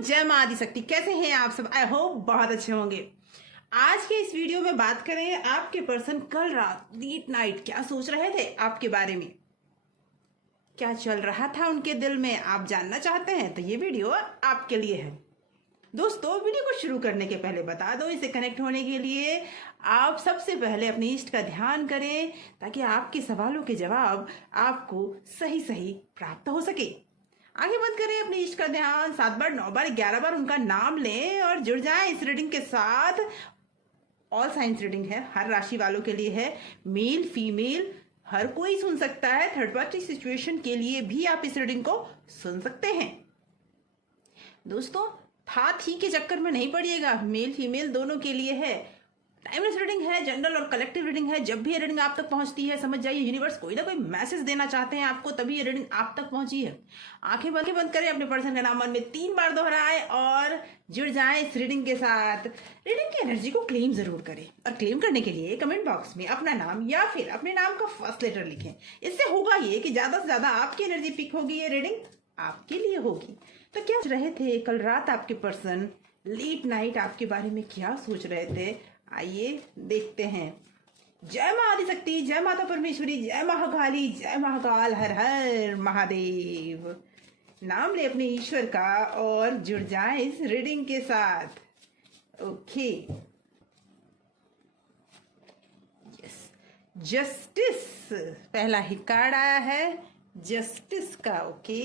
जय मां आदिशक्ति। कैसे हैं आप सब? आई होप बहुत अच्छे होंगे। आज के इस वीडियो में बात करेंगे आपके पर्सन कल रात लेट नाइट क्या सोच रहे थे आपके बारे में, क्या चल रहा था उनके दिल में। आप जानना चाहते हैं तो ये वीडियो आपके लिए है। दोस्तों, वीडियो को शुरू करने के पहले बता दो, इसे कनेक्ट होने के लिए आप सबसे पहले अपने इष्ट का ध्यान करें ताकि आपके सवालों के जवाब आपको सही सही प्राप्त हो सके। आगे बंद करें अपने इष्ट का ध्यान, 7 बार 9 बार 11 बार उनका नाम लें और जुड़ जाएं इस रीडिंग के साथ। ऑल साइंस रीडिंग है, हर राशि वालों के लिए है, मेल फीमेल हर कोई सुन सकता है। थर्ड पार्टी सिचुएशन के लिए भी आप इस रीडिंग को सुन सकते हैं। दोस्तों, था थी के चक्कर में नहीं पड़िएगा, मेल फीमेल दोनों के लिए है। टाइमलेस रीडिंग है, जनरल और कलेक्टिव रीडिंग है। जब भी ये रीडिंग आप तक पहुंचती है समझ जाइए यूनिवर्स कोई ना कोई मैसेज देना चाहते हैं आपको, तभी ये रीडिंग आप तक पहुंची है। आंखें बंद करें, अपने पर्सन का नाम मन में 3 बार दोहराएं और जुड़ जाएं इस रीडिंग के साथ। रीडिंग की एनर्जी को क्लेम जरूर करें और क्लेम करने के लिए कमेंट बॉक्स में अपना नाम या फिर अपने नाम का फर्स्ट लेटर लिखें। इससे होगा ये कि ज्यादा से ज्यादा आपकी एनर्जी पिक होगी, ये रीडिंग आपके लिए होगी। तो क्या सोच रहे थे कल रात आपके पर्सन लेट नाइट आपके बारे में क्या सोच रहे थे, आइए देखते हैं। जय मां आदिशक्ति, जय माता परमेश्वरी, जय महाकाली, जय महाकाल, हर हर महादेव। नाम ले अपने ईश्वर का और जुड़ जाए इस रीडिंग के साथ। ओके, यस, जस्टिस पहला ही कार्ड आया है, जस्टिस का। Okay,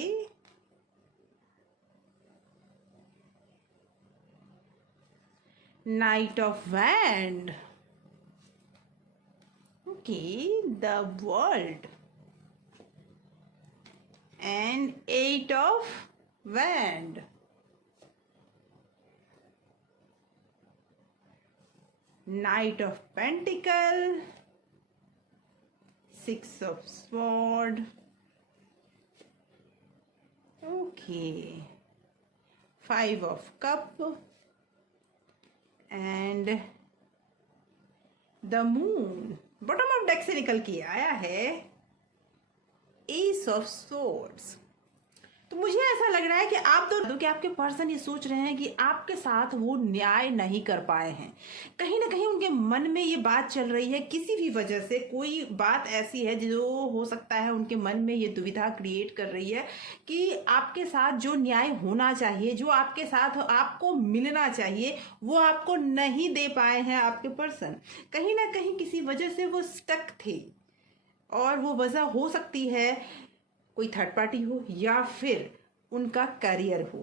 Knight of Wand. Okay, the World. And 8 of Wand. Knight of Pentacle. 6 of Sword. Okay. 5 of Cup. And the moon. Bottom of deck से निकल के आया है एस ऑफ सोर्ड्स। तो मुझे ऐसा लग रहा है कि आप तो कि आपके पर्सन ये सोच रहे हैं कि आपके साथ वो न्याय नहीं कर पाए हैं। कहीं ना कहीं उनके मन में ये बात चल रही है, किसी भी वजह से कोई बात ऐसी है जो हो सकता है उनके मन में ये दुविधा क्रिएट कर रही है कि आपके साथ जो न्याय होना चाहिए, जो आपके साथ आपको मिलना चाहिए, वो आपको नहीं दे पाए हैं आपके पर्सन। कहीं ना कहीं किसी वजह से वो स्टक थे और वो वजह हो सकती है कोई थर्ड पार्टी हो या फिर उनका करियर हो,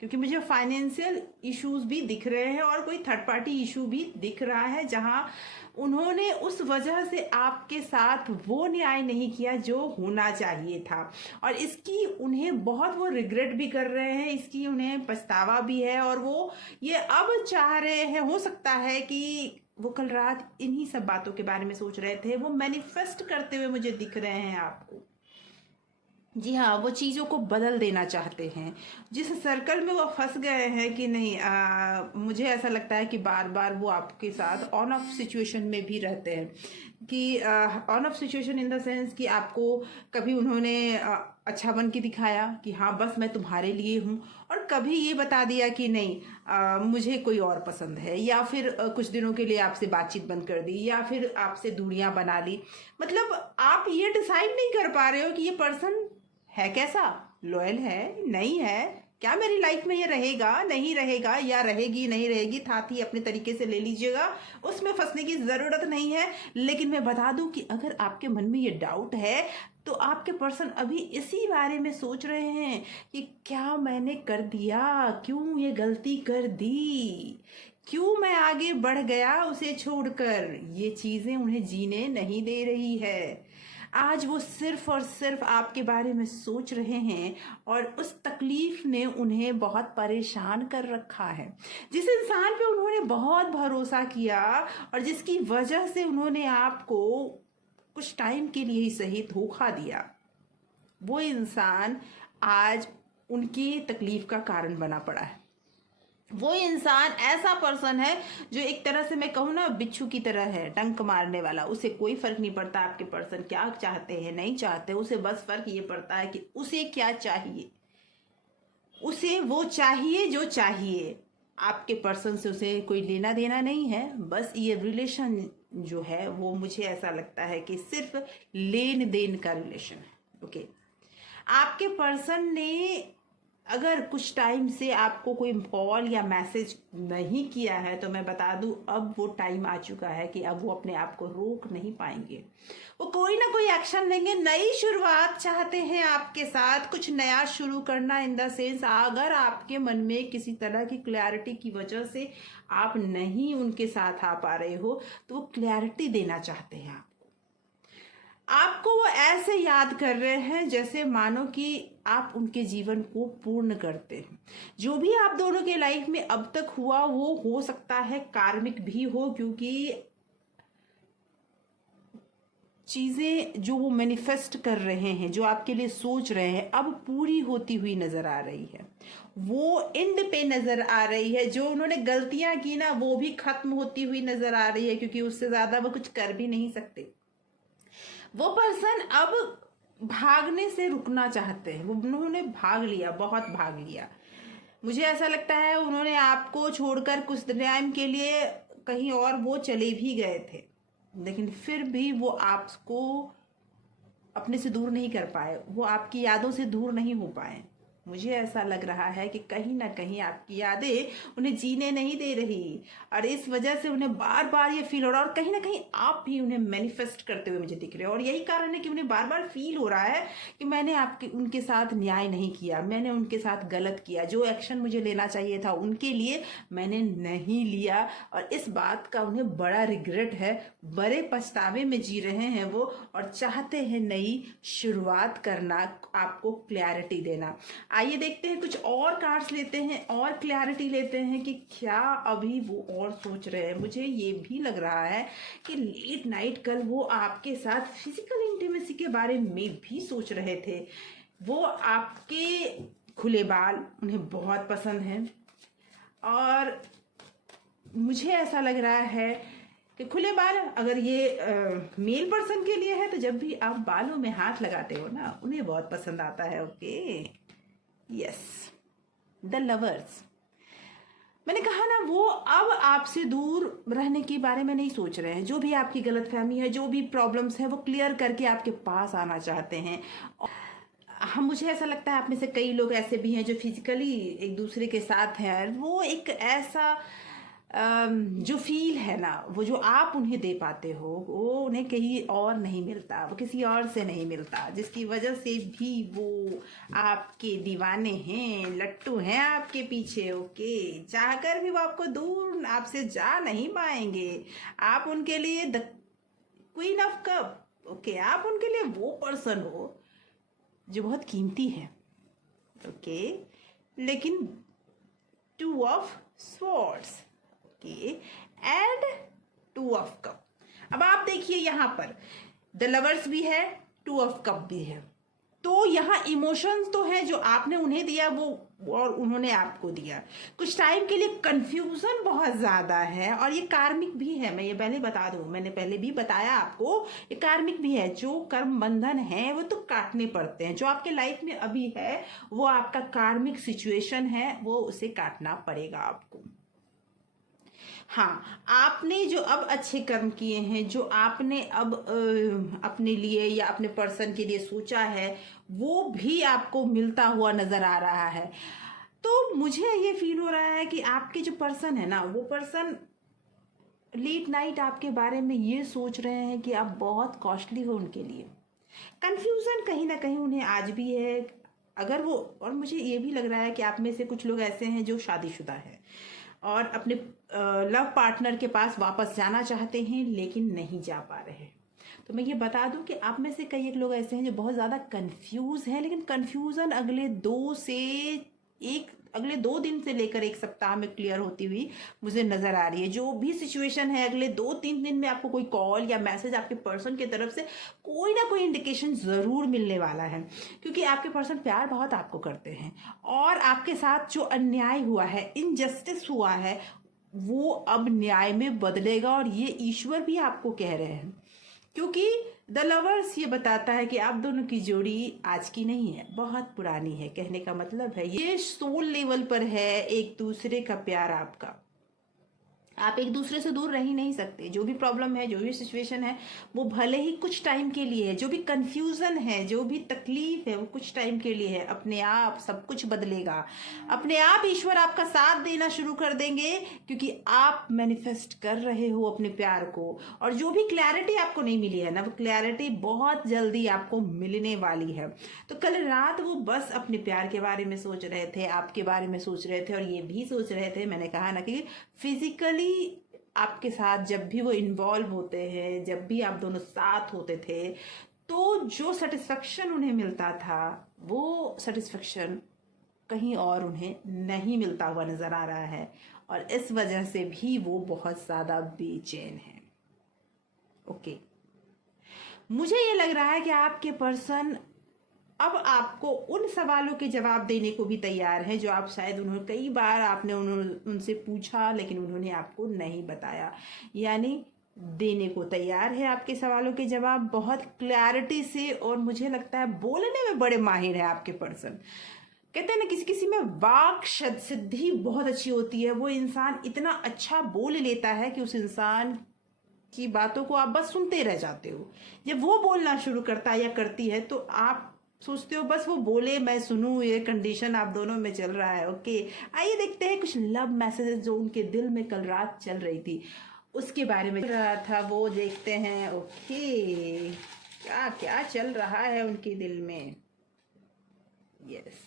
क्योंकि मुझे फाइनेंशियल इश्यूज भी दिख रहे हैं और कोई थर्ड पार्टी इशू भी दिख रहा है जहां उन्होंने उस वजह से आपके साथ वो न्याय नहीं किया जो होना चाहिए था और इसकी उन्हें बहुत वो रिग्रेट भी कर रहे हैं, इसकी उन्हें पछतावा भी है और वो ये अब चाह रहे हैं। हो सकता है कि वो कल रात इन्हीं सब बातों के बारे में सोच रहे थे, वो मैनिफेस्ट करते हुए मुझे दिख रहे हैं आपको। जी हाँ, वो चीज़ों को बदल देना चाहते हैं। जिस सर्कल में वो फंस गए हैं कि नहीं, मुझे ऐसा लगता है कि बार बार वो आपके साथ ऑन ऑफ सिचुएशन में भी रहते हैं कि on off situation in the sense कि आपको कभी उन्होंने अच्छा बन के दिखाया कि हाँ बस मैं तुम्हारे लिए हूँ, और कभी ये बता दिया कि नहीं मुझे कोई और पसंद है, या फिर कुछ दिनों के लिए आपसे बातचीत बंद कर दी या फिर आपसे दूरियां बना ली। मतलब आप ये डिसाइड नहीं कर पा रहे हो कि ये पर्सन है कैसा, लॉयल है नहीं है, क्या मेरी लाइफ में ये रहेगा नहीं रहेगा, या रहेगी नहीं रहेगी। था थी अपने तरीके से ले लीजिएगा, उसमें फंसने की ज़रूरत नहीं है। लेकिन मैं बता दूं कि अगर आपके मन में ये डाउट है तो आपके पर्सन अभी इसी बारे में सोच रहे हैं कि क्या मैंने कर दिया, क्यों ये गलती कर दी, क्यों मैं आगे बढ़ गया उसे छोड़कर। ये चीज़ें उन्हें जीने नहीं दे रही है। आज वो सिर्फ और सिर्फ आपके बारे में सोच रहे हैं और उस तकलीफ ने उन्हें बहुत परेशान कर रखा है। जिस इंसान पे उन्होंने बहुत भरोसा किया और जिसकी वजह से उन्होंने आपको कुछ टाइम के लिए ही सही धोखा दिया, वो इंसान आज उनकी तकलीफ का कारण बना पड़ा है। वो इंसान ऐसा पर्सन है जो एक तरह से मैं कहूँ ना बिच्छू की तरह है, डंक मारने वाला। उसे कोई फर्क नहीं पड़ता आपके पर्सन क्या चाहते हैं नहीं चाहते, उसे बस फर्क ये पड़ता है कि उसे क्या चाहिए। उसे वो चाहिए जो चाहिए, आपके पर्सन से उसे कोई लेना देना नहीं है। बस ये रिलेशन जो है वो मुझे ऐसा लगता है कि सिर्फ लेन देन का रिलेशन है। ओके, आपके पर्सन ने अगर कुछ टाइम से आपको कोई कॉल या मैसेज नहीं किया है तो मैं बता दूं अब वो टाइम आ चुका है कि अब वो अपने आप को रोक नहीं पाएंगे। वो कोई ना कोई एक्शन लेंगे, नई शुरुआत चाहते हैं आपके साथ, कुछ नया शुरू करना। इन द सेंस अगर आपके मन में किसी तरह की क्लैरिटी की वजह से आप नहीं उनके साथ आ पा रहे हो तो वो क्लैरिटी देना चाहते हैं आपको। वो ऐसे याद कर रहे हैं जैसे मानो कि आप उनके जीवन को पूर्ण करते हैं। जो भी आप दोनों के लाइफ में अब तक हुआ वो हो सकता है कार्मिक भी हो, क्योंकि चीजें जो वो मैनिफेस्ट कर रहे हैं, जो आपके लिए सोच रहे हैं, अब पूरी होती हुई नजर आ रही है। वो एंड पे नजर आ रही है। जो उन्होंने गलतियां की ना वो भी खत्म होती हुई नजर आ रही है, क्योंकि उससे ज्यादा वो कुछ कर भी नहीं सकते। वो पर्सन अब भागने से रुकना चाहते हैं। वो उन्होंने भाग लिया, बहुत भाग लिया। मुझे ऐसा लगता है उन्होंने आपको छोड़कर कुछ टाइम के लिए कहीं और वो चले भी गए थे, लेकिन फिर भी वो आपको अपने से दूर नहीं कर पाए, वो आपकी यादों से दूर नहीं हो पाए। मुझे ऐसा लग रहा है कि कहीं ना कहीं आपकी यादें उन्हें जीने नहीं दे रही और इस वजह से उन्हें बार बार ये फील हो रहा है। और कहीं ना कहीं आप भी उन्हें मैनिफेस्ट करते हुए मुझे दिख रहे हो, और यही कारण है कि उन्हें बार बार फील हो रहा है कि मैंने आपके उनके साथ न्याय नहीं किया, मैंने उनके साथ गलत किया, जो एक्शन मुझे लेना चाहिए था उनके लिए मैंने नहीं लिया। और इस बात का उन्हें बड़ा रिग्रेट है, बड़े पछतावे में जी रहे हैं वो, और चाहते हैं नई शुरुआत करना, आपको क्लैरिटी देना। आइए देखते हैं, कुछ और कार्ड्स लेते हैं और क्लैरिटी लेते हैं कि क्या अभी वो और सोच रहे हैं। मुझे ये भी लग रहा है कि लेट नाइट कल वो आपके साथ फिजिकल इंटीमेसी के बारे में भी सोच रहे थे। वो आपके खुले बाल उन्हें बहुत पसंद हैं, और मुझे ऐसा लग रहा है कि खुले बाल अगर ये मेल पर्सन के लिए है तो जब भी आप बालों में हाथ लगाते हो ना उन्हें बहुत पसंद आता है। Okay, yes, the lovers. मैंने कहा ना वो अब आपसे दूर रहने के बारे में नहीं सोच रहे हैं। जो भी आपकी गलतफहमी है, जो भी प्रॉब्लम्स है, वो क्लियर करके आपके पास आना चाहते हैं। हम मुझे ऐसा लगता है आप में से कई लोग ऐसे भी हैं जो फिजिकली एक दूसरे के साथ हैं। वो एक ऐसा जो फील है ना, वो जो आप उन्हें दे पाते हो वो उन्हें कहीं और नहीं मिलता, वो किसी और से नहीं मिलता, जिसकी वजह से भी वो आपके दीवाने हैं, लट्टू हैं आपके पीछे। ओके, चाहकर भी वो आपको दूर आपसे जा नहीं पाएंगे। आप उनके लिए the queen of cup. Okay, आप उनके लिए वो पर्सन हो जो बहुत कीमती है। ओके, लेकिन two of swords and two of cup. अब आप देखिए यहाँ पर द लवर्स भी है, टू ऑफ कप भी है, तो यहाँ इमोशंस तो है जो आपने उन्हें दिया वो और उन्होंने आपको दिया। कुछ टाइम के लिए कंफ्यूजन बहुत ज्यादा है, और ये कार्मिक भी है। मैं ये पहले बता दूं, मैंने पहले भी बताया आपको, ये कार्मिक भी है। जो कर्म बंधन है वो तो काटने पड़ते हैं। जो आपके लाइफ में अभी है वो आपका कार्मिक सिचुएशन है, वो उसे काटना पड़ेगा आपको। हाँ, आपने जो अब अच्छे कर्म किए हैं, जो आपने अब अपने लिए या अपने पर्सन के लिए सोचा है, वो भी आपको मिलता हुआ नजर आ रहा है। तो मुझे ये फील हो रहा है कि आपके जो पर्सन है ना, वो पर्सन लेट नाइट आपके बारे में ये सोच रहे हैं कि आप बहुत कॉस्टली हो उनके लिए। कंफ्यूजन कहीं ना कहीं उन्हें आज भी है। अगर वो, और मुझे ये भी लग रहा है कि आप में से कुछ लोग ऐसे हैं जो शादीशुदा है और अपने लव पार्टनर के पास वापस जाना चाहते हैं लेकिन नहीं जा पा रहे हैं। तो मैं ये बता दूं कि आप में से कई एक लोग ऐसे हैं जो बहुत ज़्यादा कंफ्यूज हैं, लेकिन कंफ्यूजन अगले 2 दिन से लेकर 1 सप्ताह में क्लियर होती हुई मुझे नजर आ रही है। जो भी सिचुएशन है अगले 2-3 दिन में आपको कोई कॉल या मैसेज आपके पर्सन की तरफ से कोई ना कोई इंडिकेशन जरूर मिलने वाला है, क्योंकि आपके पर्सन प्यार बहुत आपको करते हैं और आपके साथ जो अन्याय हुआ है, इनजस्टिस हुआ है, वो अब न्याय में बदलेगा। और ये ईश्वर भी आपको कह रहे हैं, क्योंकि द लवर्स ये बताता है कि आप दोनों की जोड़ी आज की नहीं है, बहुत पुरानी है। कहने का मतलब है ये सोल लेवल पर है एक दूसरे का प्यार आपका। आप एक दूसरे से दूर रह ही नहीं सकते। जो भी प्रॉब्लम है, जो भी सिचुएशन है, वो भले ही कुछ टाइम के लिए है। जो भी कंफ्यूजन है, जो भी तकलीफ है, वो कुछ टाइम के लिए है। अपने आप सब कुछ बदलेगा। अपने आप ईश्वर आपका साथ देना शुरू कर देंगे, क्योंकि आप मैनिफेस्ट कर रहे हो अपने प्यार को। और जो भी क्लैरिटी आपको नहीं मिली है ना, वो क्लैरिटी बहुत जल्दी आपको मिलने वाली है। तो कल रात वो बस अपने प्यार के बारे में सोच रहे थे, आपके बारे में सोच रहे थे, और ये भी सोच रहे थे, मैंने कहा ना कि फिजिकली आपके साथ जब भी वो इन्वॉल्व होते हैं, जब भी आप दोनों साथ होते थे, तो जो सेटिस्फेक्शन उन्हें मिलता था, वो सेटिस्फेक्शन कहीं और उन्हें नहीं मिलता हुआ नजर आ रहा है। और इस वजह से भी वो बहुत ज्यादा बेचैन है। ओके, मुझे ये लग रहा है कि आपके पर्सन अब आपको उन सवालों के जवाब देने को भी तैयार है जो आप शायद उन्होंने कई बार आपने उनसे पूछा, लेकिन उन्होंने आपको नहीं बताया। यानी देने को तैयार है आपके सवालों के जवाब बहुत क्लैरिटी से। और मुझे लगता है बोलने में बड़े माहिर है आपके पर्सन। कहते हैं ना, किसी किसी में वाक सिद्धि बहुत अच्छी होती है। वो इंसान इतना अच्छा बोल लेता है कि उस इंसान की बातों को आप बस सुनते रह जाते हो। जब वो बोलना शुरू करता है या करती है, तो आप सोचते हो बस वो बोले मैं सुनूं। ये कंडीशन आप दोनों में चल रहा है। ओके, आइए देखते हैं कुछ लव मैसेजेस जो उनके दिल में कल रात चल रही थी, उसके बारे में चल रहा था, वो देखते हैं। ओके, क्या क्या चल रहा है उनके दिल में। यस,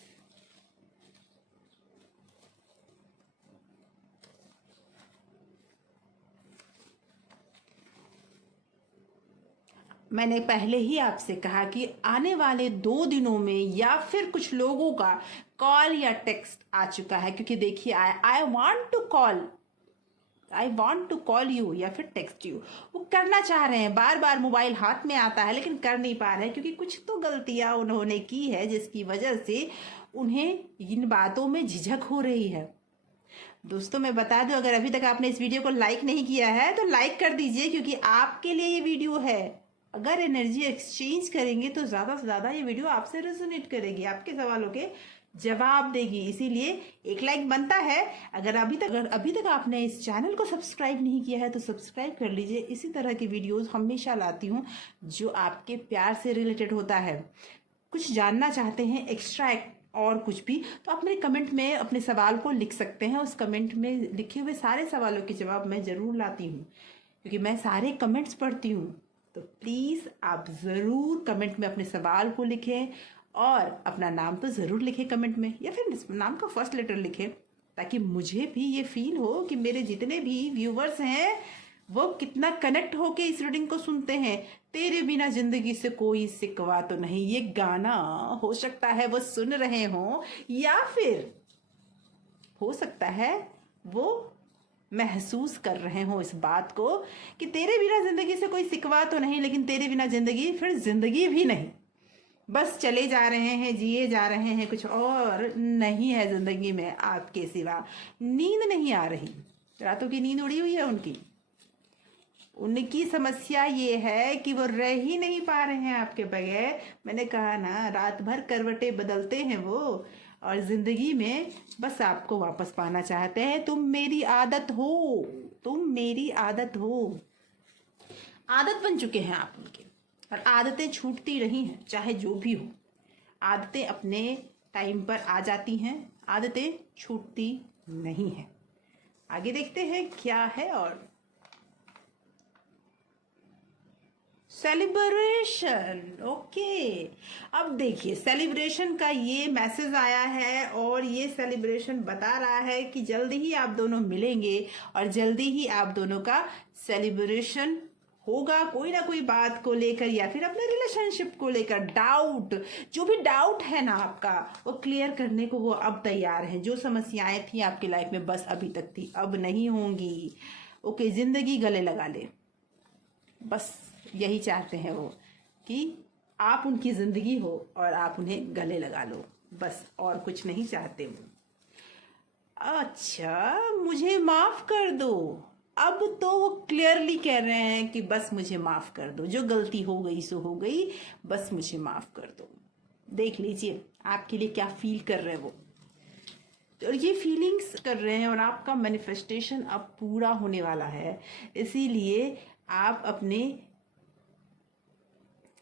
मैंने पहले ही आपसे कहा कि आने वाले 2 दिनों में या फिर कुछ लोगों का कॉल या टेक्स्ट आ चुका है। क्योंकि देखिए, I want to call you या फिर टेक्स्ट यू, वो करना चाह रहे हैं। बार बार मोबाइल हाथ में आता है लेकिन कर नहीं पा रहे हैं, क्योंकि कुछ तो गलतियां उन्होंने की है जिसकी वजह से उन्हें इन बातों में झिझक हो रही है। दोस्तों, मैं बता दूं, अगर अभी तक आपने इस वीडियो को लाइक नहीं किया है तो लाइक कर दीजिए, क्योंकि आपके लिए ये वीडियो है। अगर एनर्जी एक्सचेंज करेंगे तो ज़्यादा से ज़्यादा ये वीडियो आपसे रेजोनेट करेगी, आपके सवालों के जवाब देगी। इसीलिए एक लाइक बनता है। अगर अभी तक आपने इस चैनल को सब्सक्राइब नहीं किया है तो सब्सक्राइब कर लीजिए। इसी तरह की वीडियोस हमेशा लाती हूँ जो आपके प्यार से रिलेटेड होता है। कुछ जानना चाहते हैं एक्स्ट्रा और कुछ भी, तो आप मेरे कमेंट में अपने सवाल को लिख सकते हैं। उस कमेंट में लिखे हुए सारे सवालों के जवाब मैं ज़रूर लाती हूँ, क्योंकि मैं सारे कमेंट्स पढ़ती हूँ। तो प्लीज़ आप ज़रूर कमेंट में अपने सवाल को लिखें, और अपना नाम तो ज़रूर लिखें कमेंट में, या फिर नाम का फर्स्ट लेटर लिखें, ताकि मुझे भी ये फील हो कि मेरे जितने भी व्यूवर्स हैं वो कितना कनेक्ट होके इस रीडिंग को सुनते हैं। तेरे बिना जिंदगी से कोई सिकवा तो नहीं, ये गाना हो सकता है वो सुन रहे हों, या फिर हो सकता है वो महसूस कर रहे हो इस बात को कि तेरे बिना जिंदगी से कोई सिकवा तो नहीं, लेकिन तेरे बिना जिंदगी फिर जिंदगी भी नहीं। बस चले जा रहे हैं, जिए जा रहे हैं, कुछ और नहीं है जिंदगी में आपके सिवा। नींद नहीं आ रही, रातों की नींद उड़ी हुई है उनकी। उनकी समस्या ये है कि वो रह ही नहीं पा रहे हैं आपके बगैर। मैंने कहा ना, रात भर करवटें बदलते हैं वो, और जिंदगी में बस आपको वापस पाना चाहते हैं। तुम मेरी आदत हो, तुम मेरी आदत हो। आदत बन चुके हैं आप उनके, और आदतें छूटती रही हैं चाहे जो भी हो। आदतें अपने टाइम पर आ जाती हैं, आदतें छूटती नहीं हैं। आगे देखते हैं क्या है। और सेलिब्रेशन, ओके, अब देखिए सेलिब्रेशन का ये मैसेज आया है, और ये सेलिब्रेशन बता रहा है कि जल्दी ही आप दोनों मिलेंगे, और जल्दी ही आप दोनों का सेलिब्रेशन होगा। कोई ना कोई बात को लेकर, या फिर अपने रिलेशनशिप को लेकर डाउट, जो भी डाउट है ना आपका, वो क्लियर करने को वो अब तैयार है। जो समस्याएं थी आपकी लाइफ में बस अभी तक थी, अब नहीं होंगी। ओके, जिंदगी गले लगा ले, बस यही चाहते हैं वो, कि आप उनकी जिंदगी हो और आप उन्हें गले लगा लो, बस और कुछ नहीं चाहते वो। अच्छा, मुझे माफ कर दो, अब तो वो क्लियरली कह रहे हैं कि बस मुझे माफ कर दो, जो गलती हो गई सो हो गई, बस मुझे माफ कर दो। देख लीजिए आपके लिए क्या फील कर रहे हैं वो, और ये फीलिंग्स कर रहे हैं, और आपका मैनिफेस्टेशन अब पूरा होने वाला है। इसीलिए आप अपने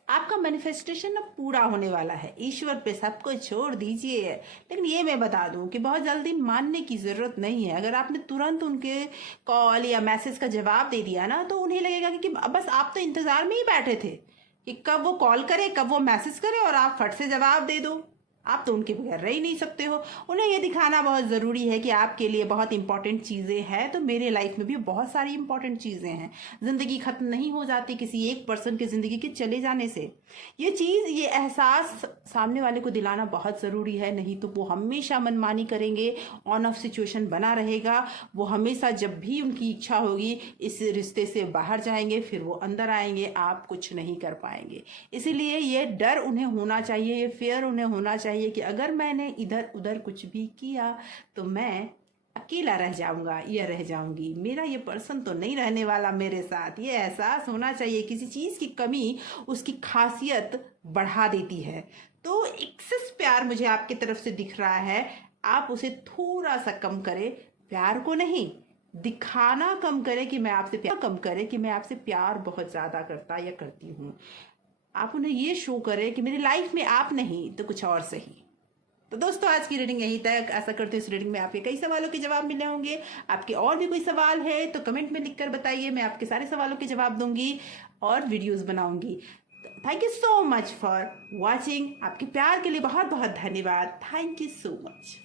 आपका मैनिफेस्टेशन अब पूरा होने वाला है। ईश्वर पे सब कुछ छोड़ दीजिए। लेकिन ये मैं बता दूं कि बहुत जल्दी मानने की जरूरत नहीं है। अगर आपने तुरंत उनके कॉल या मैसेज का जवाब दे दिया ना, तो उन्हें लगेगा कि बस आप तो इंतजार में ही बैठे थे कि कब वो कॉल करे, कब वो मैसेज करे, और आप फट से जवाब दे दो। आप तो उनके बगैर रह ही नहीं सकते हो। उन्हें ये दिखाना बहुत ज़रूरी है कि आपके लिए बहुत इंपॉर्टेंट चीज़ें हैं। तो मेरे लाइफ में भी बहुत सारी इंपॉर्टेंट चीज़ें हैं। ज़िंदगी ख़त्म नहीं हो जाती किसी एक पर्सन की ज़िंदगी के चले जाने से। ये चीज़, ये एहसास सामने वाले को दिलाना बहुत ज़रूरी है। नहीं तो वो हमेशा मनमानी करेंगे, ऑन ऑफ सिचुएशन बना रहेगा। वो हमेशा जब भी उनकी इच्छा होगी इस रिश्ते से बाहर जाएंगे, फिर वो अंदर आएंगे, आप कुछ नहीं कर पाएंगे। इसीलिए ये डर उन्हें होना चाहिए, ये फेयर उन्हें होना चाहिए कि अगर मैंने इधर उधर कुछ भी किया तो मैं अकेला रह जाऊंगा या रह जाऊंगी, मेरा ये पर्सन तो नहीं रहने वाला मेरे साथ। ये एहसास होना चाहिए। किसी चीज की कमी उसकी खासियत बढ़ा देती है। तो एक्सेस प्यार मुझे आपकी तरफ से दिख रहा है, आप उसे थोड़ा सा कम करें। प्यार को नहीं, दिखाना कम करें कि मैं आपसे प्यार, कम करें कि मैं आपसे प्यार बहुत ज्यादा करता या करती हूँ। आप उन्हें ये शो करें कि मेरी लाइफ में आप नहीं तो कुछ और सही। तो दोस्तों आज की रीडिंग यहीं तक। आशा करते हैं इस रीडिंग में आपके कई सवालों के जवाब मिले होंगे। आपके और भी कोई सवाल है तो कमेंट में लिखकर बताइए, मैं आपके सारे सवालों के जवाब दूंगी और वीडियोस बनाऊंगी। Thank you so much for watching. आपके प्यार के लिए बहुत बहुत धन्यवाद। Thank you so much.